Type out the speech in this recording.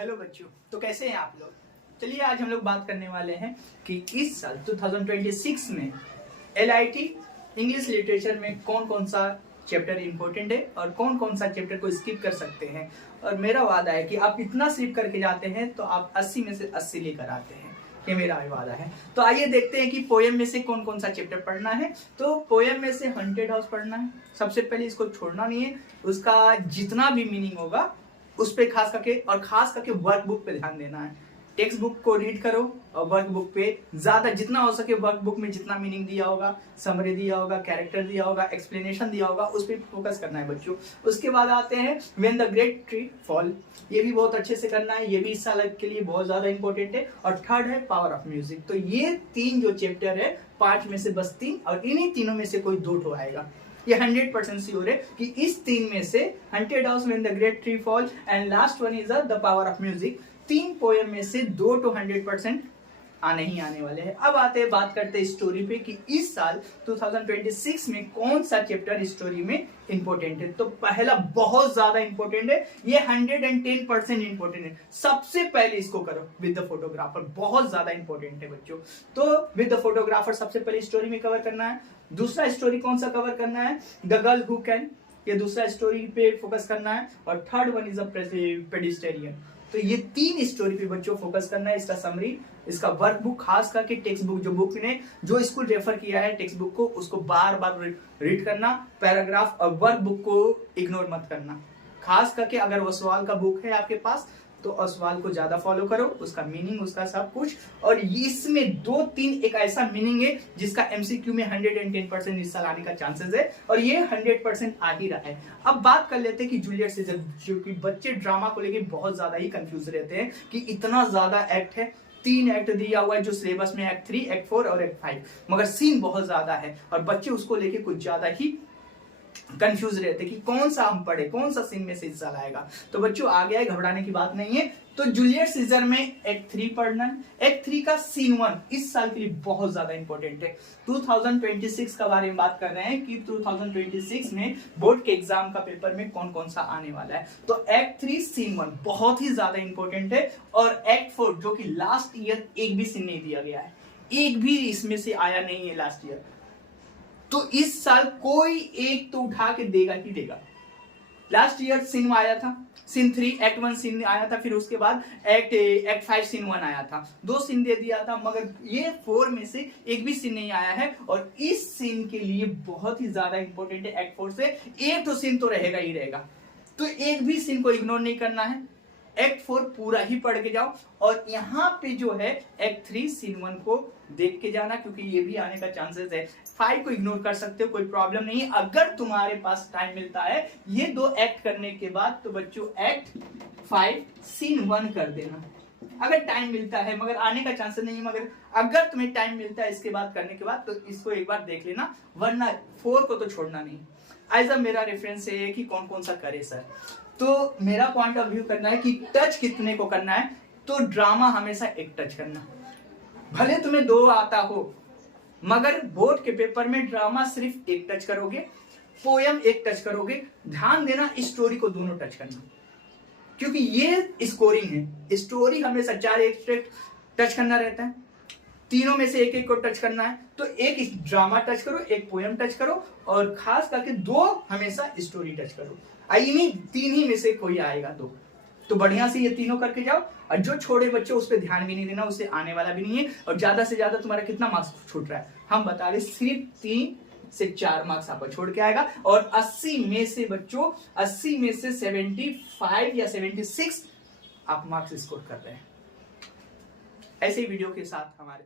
Hello बच्चों, तो कैसे हैं आप लोग। चलिए आज हम लोग बात करने वाले हैं कि इस साल 2026 में LIT इंग्लिश लिटरेचर में कौन कौन सा चैप्टर इंपॉर्टेंट है और कौन कौन सा चैप्टर को स्किप कर सकते हैं। और मेरा वादा है कि आप इतना स्किप करके जाते हैं तो आप 80 में से 80 लेकर आते हैं, ये मेरा वादा है। तो आइए देखते हैं कि पोएम में से कौन कौन सा चैप्टर पढ़ना है। तो पोएम में से हॉन्टेड हाउस पढ़ना है। सबसे पहले इसको छोड़ना नहीं है, उसका जितना भी मीनिंग होगा उस पे खास करके वर्कबुक पे ध्यान देना है। टेक्स्ट बुक को रीड करो और वर्कबुक पे ज्यादा जितना हो सके वर्कबुक में जितना मीनिंग दिया होगा, समरी दिया होगा, कैरेक्टर दिया होगा, एक्सप्लेनेशन दिया होगा, उस पर फोकस करना है बच्चों। उसके बाद आते हैं when the great tree fall, ये भी बहुत अच्छे से करना है, ये भी इस साल के लिए बहुत ज्यादा इंपॉर्टेंट है। और थर्ड है पावर ऑफ म्यूजिक। तो ये तीन जो चैप्टर है 5 में से बस 3, और इन्हीं तीनों में से कोई 2 आएगा। ये 100% श्योर है कि इस 3 में से haunted house, when the great tree fall and last one is the power of music, 3 poem में से 2 तो 100% आने ही आने वाले हैं। अब आते हैं बात करते हैं स्टोरी पे कि इस साल 2026 में कौन सा चैप्टर स्टोरी में इंपॉर्टेंट है। तो पहला बहुत ज्यादा इंपॉर्टेंट है, ये 110% इंपॉर्टेंट है। सबसे पहले इसको करो विद द फोटोग्राफर, बहुत ज्यादा इंपॉर्टेंट है बच्चों। तो विद द फोटोग्राफर सबसे पहले स्टोरी में कवर करना है। दूसरा स्टोरी कौन सा कवर करना है, द गर्ल हु कैन, ये दूसरा स्टोरी पे फोकस करना है। और थर्ड वन इज अ पेडिस्टेरियन। तो ये 3 स्टोरी पे बच्चों फोकस करना है। इसका समरी, इसका वर्कबुक, खास करके टेक्स्ट बुक, जो बुक ने जो स्कूल रेफर किया है टेक्स्ट बुक को, उसको बार बार रीड करना। पैराग्राफ और वर्कबुक को इग्नोर मत करना। खास करके अगर ओसवाल का बुक है आपके पास तो ओसवाल को ज्यादा फॉलो करो, उसका मीनिंग, उसका सब कुछ। और इसमें 2-3 एक ऐसा मीनिंग है जिसका MCQ में 110% हिस्सा लाने का चांसेस है, और ये 100% आ ही रहा है। अब बात कर लेते हैं कि जूलियट सीजर, जो कि बच्चे ड्रामा को लेके बहुत ज्यादा ही कंफ्यूज रहते हैं कि इतना ज्यादा एक्ट है। 3 एक्ट दिया हुआ है जो सिलेबस में, एक्ट 3, एक्ट 4 और एक्ट 5, मगर सीन बहुत ज्यादा है और बच्चे उसको लेके कुछ ज्यादा ही कंफ्यूज रहते कि कौन सा हम पढ़े, कौन सा सीन में से हिस्सा लाएगा। तो बच्चों आ गया है, घबराने की बात नहीं है। तो जूलियट सीजर में एक्ट 3 पढ़ना है। एक्ट 3 का सीन 1 इस साल के लिए बहुत ज्यादा इंपॉर्टेंट है। 2026 का बारे में बात कर रहे हैं कि 2026 में बोर्ड के एग्जाम का पेपर में कौन कौन सा आने वाला है। तो एक्ट 3 सीन 1 बहुत ही ज्यादा इंपॉर्टेंट है। और एक्ट 4 जो कि लास्ट ईयर एक भी सीन नहीं दिया गया है, एक भी इसमें से आया नहीं है लास्ट ईयर, तो इस साल कोई एक तो उठा के देगा ही देगा। लास्ट ईयर सीन आया था, सीन 3 एक्ट 1 सीन आया था, फिर उसके बाद एक्ट 5 सीन 1 आया था, 2 सीन दे दिया था, मगर ये 4 में से एक भी सीन नहीं आया है। और इस सीन के लिए बहुत ही ज्यादा इंपॉर्टेंट है। एक्ट 4 से एक तो सीन तो रहेगा ही रहेगा, तो एक भी सीन को इग्नोर नहीं करना है। एक्ट 4 पूरा ही पढ़ के जाओ। और यहाँ पे जो है एक्ट 3 सीन 1 को देख के जाना, क्योंकि ये भी आने का चांसेस है। 5 को इग्नोर कर सकते हो, कोई प्रॉब्लम नहीं है अगर तुम्हारे पास टाइम मिलता है ये 2 एक्ट करने के बाद। तो बच्चों एक्ट 5 सीन 1 कर देना अगर टाइम मिलता है, मगर आने का चांसेस नहीं है। मगर अगर तुम्हें टाइम मिलता है इसके बाद करने के बाद तो इसको एक बार देख लेना, वरना 4 को तो छोड़ना नहीं। एज मेरा रेफरेंस है कि कौन कौन सा करे सर, तो मेरा पॉइंट ऑफ व्यू करना है कि टच कितने को करना है। तो ड्रामा हमेशा एक टच करना, भले तुम्हें 2 आता हो, मगर बोर्ड के पेपर में ड्रामा सिर्फ एक टच करोगे, पोयम एक टच करोगे। ध्यान देना स्टोरी को दोनों टच करना, क्योंकि ये स्कोरिंग है। स्टोरी हमेशा 4 एक्सट्रैक्ट टच करना रहता है, तीनों में से एक एक को टच करना है। तो एक ड्रामा टच करो, एक पोएम टच करो, और खास करके 2 हमेशा स्टोरी टच करो। इन्हीं 3 ही में से कोई आएगा 2, तो बढ़िया से ये तीनों करके जाओ। और जो छोड़े बच्चे उस पर ध्यान भी नहीं देना, उससे आने वाला भी नहीं है। और ज्यादा से ज्यादा तुम्हारा कितना मार्क्स छूट रहा है, हम बता रहे सिर्फ 3 से 4 मार्क्स आपको छोड़ के आएगा। और 80 में से बच्चों 80 में से 75 या 76 आप मार्क्स स्कोर कर रहे हैं। ऐसे वीडियो के साथ हमारे